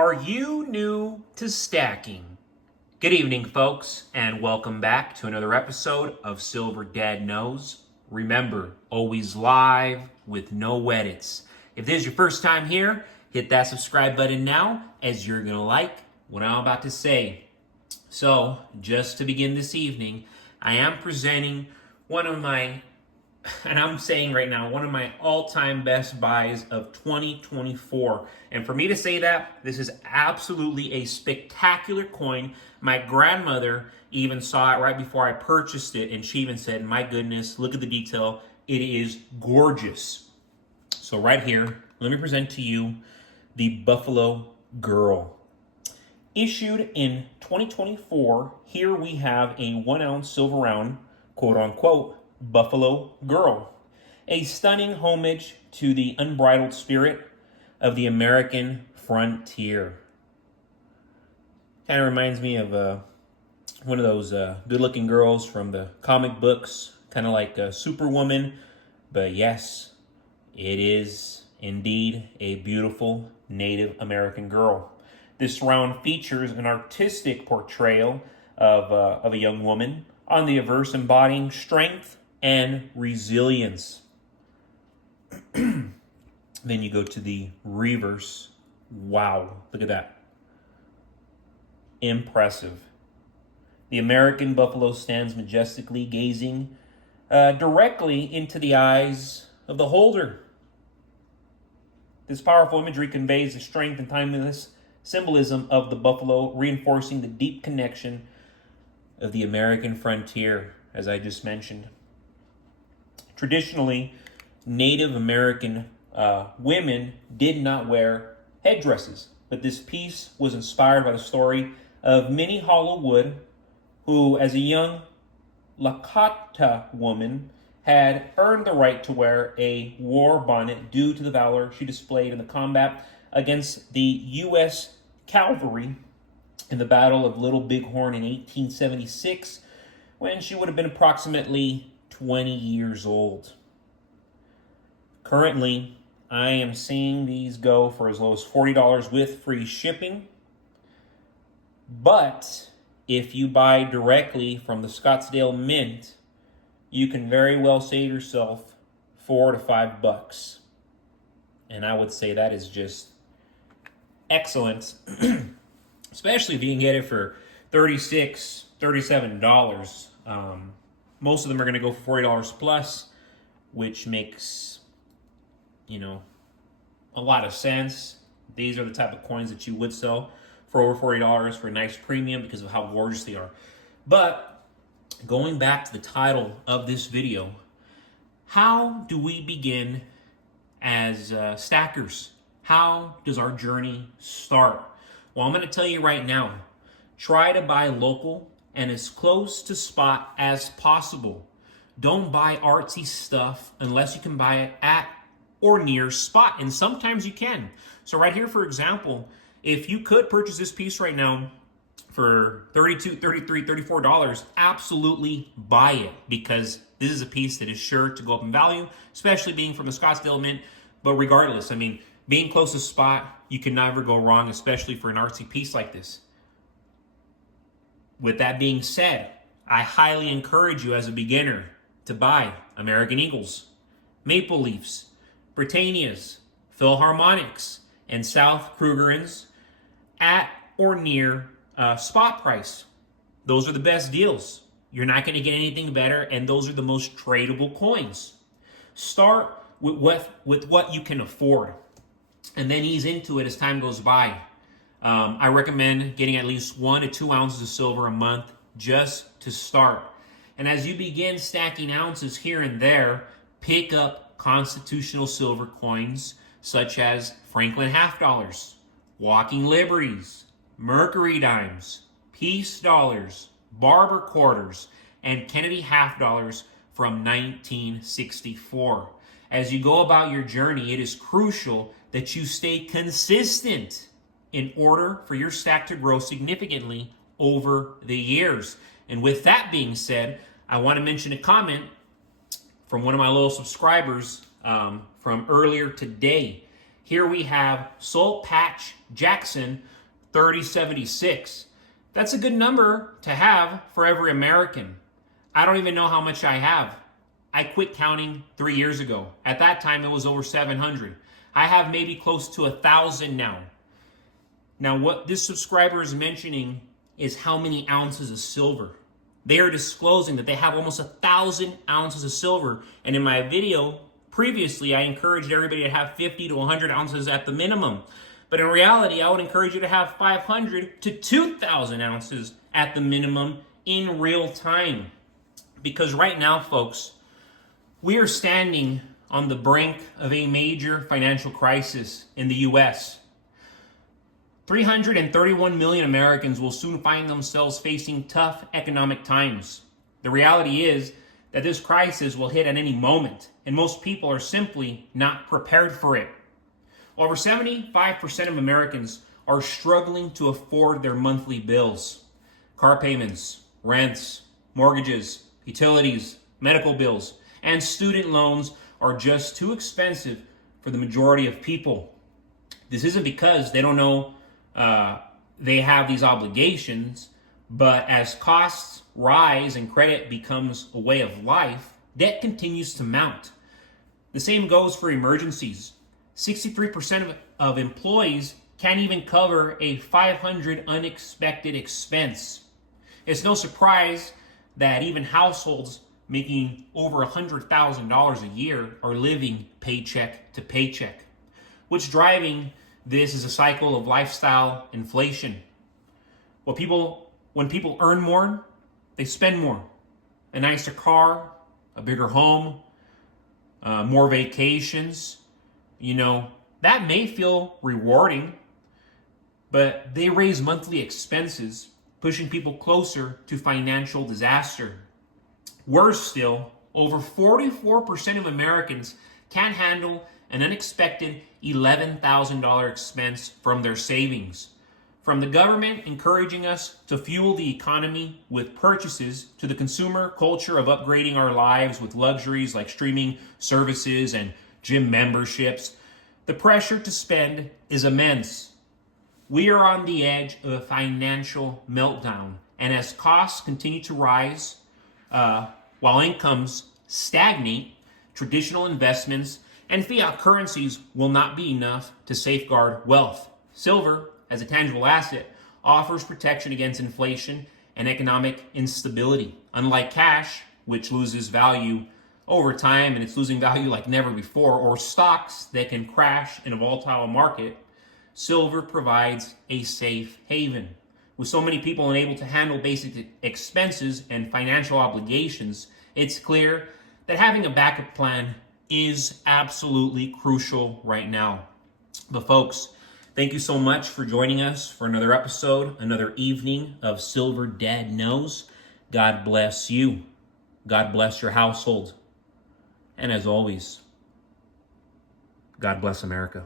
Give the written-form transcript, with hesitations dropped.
Are you new to stacking? Good evening, folks, and welcome back to another episode of Silver Dad Knows. Remember, always live with no edits. If this is your first time here, hit that subscribe button now, as you're going to like what I'm about to say. So, just to begin this evening, I am presenting one of my all-time best buys of 2024. And for me to say that, this is absolutely a spectacular coin. My grandmother even saw it right before I purchased it, and she even said, my goodness, look at the detail. It is gorgeous. So right here, let me present to you the Buffalo Girl. Issued in 2024, here we have a 1 ounce silver round, quote unquote, Buffalo Girl, a stunning homage to the unbridled spirit of the American frontier. Kind of reminds me of one of those good-looking girls from the comic books, kind of like Superwoman. But yes, it is indeed a beautiful Native American girl. This round features an artistic portrayal of a young woman on the obverse, embodying strength and resilience. Then you go to the reverse. Wow, look at that. Impressive. The American buffalo stands majestically, gazing directly into the eyes of the holder. This powerful imagery conveys the strength and timeless symbolism of the buffalo, reinforcing the deep connection of the American frontier, as I just mentioned. Traditionally, Native American women did not wear headdresses, but this piece was inspired by the story of Minnie Hollow Wood, who, as a young Lakota woman, had earned the right to wear a war bonnet due to the valor she displayed in the combat against the U.S. cavalry in the Battle of Little Bighorn in 1876, when she would have been approximately 20 years old. Currently, I am seeing these go for as low as $40 with free shipping. But if you buy directly from the Scottsdale Mint, you can very well save yourself $4 to $5. And I would say that is just excellent, especially if you can get it for $36, $37. Most of them are going to go for $40 plus, which makes, a lot of sense. These are the type of coins that you would sell for over $40 for a nice premium because of how gorgeous they are. But going back to the title of this video, how do we begin as stackers? How does our journey start? Well, I'm going to tell you right now, try to buy local and as close to spot as possible. Don't buy artsy stuff unless you can buy it at or near spot, and sometimes you can. So right here, for example, if you could purchase this piece right now for $32, $33, $34, absolutely buy it, because this is a piece that is sure to go up in value, especially being from the Scottsdale Mint. But regardless, being close to spot, you can never go wrong, especially for an artsy piece like this. With that being said, I highly encourage you as a beginner to buy American Eagles, Maple Leafs, Britannias, Philharmonics, and South Krugerrands at or near spot price. Those are the best deals. You're not going to get anything better, and those are the most tradable coins. Start with what you can afford, and then ease into it as time goes by. I recommend getting at least 1 to 2 ounces of silver a month just to start. And as you begin stacking ounces here and there, pick up constitutional silver coins such as Franklin half dollars, Walking Liberties, Mercury dimes, Peace dollars, Barber quarters, and Kennedy half dollars from 1964. As you go about your journey, it is crucial that you stay consistent in order for your stack to grow significantly over the years. And with that being said, I want to mention a comment from one of my loyal subscribers from earlier today. Here we have Soul Patch Jackson 3076. That's a good number to have for every American. I don't even know how much I have. I quit counting 3 years ago. At that time, it was over 700. I have maybe close to 1,000 now. Now, what this subscriber is mentioning is how many ounces of silver. They are disclosing that they have almost 1,000 ounces of silver. And in my video previously, I encouraged everybody to have 50 to 100 ounces at the minimum. But in reality, I would encourage you to have 500 to 2,000 ounces at the minimum in real time. Because right now, folks, we are standing on the brink of a major financial crisis in the U.S. 331 million Americans will soon find themselves facing tough economic times. The reality is that this crisis will hit at any moment, and most people are simply not prepared for it. Over 75% of Americans are struggling to afford their monthly bills. Car payments, rents, mortgages, utilities, medical bills, and student loans are just too expensive for the majority of people. This isn't because they don't know they have these obligations, but as costs rise and credit becomes a way of life, debt continues to mount. The same goes for emergencies. 63% of employees can't even cover a 500 unexpected expense. It's no surprise that even households making over $100,000 a year are living paycheck to paycheck. What's driving this is a cycle of lifestyle inflation. When people earn more, they spend more. A nicer car, a bigger home, more vacations. That may feel rewarding, but they raise monthly expenses, pushing people closer to financial disaster. Worse still, over 44% of Americans can't handle an unexpected $11,000 expense from their savings. From the government encouraging us to fuel the economy with purchases to the consumer culture of upgrading our lives with luxuries like streaming services and gym memberships, the pressure to spend is immense. We are on the edge of a financial meltdown, and as costs continue to rise, while incomes stagnate, traditional investments and fiat currencies will not be enough to safeguard wealth. Silver, as a tangible asset, offers protection against inflation and economic instability. Unlike cash, which loses value over time and it's losing value like never before, or stocks that can crash in a volatile market, silver provides a safe haven. With so many people unable to handle basic expenses and financial obligations, it's clear that having a backup plan is absolutely crucial right now. But folks, thank you so much for joining us for another episode, another evening of Silver Dad Knows. God bless you. God bless your household. And as always, God bless America.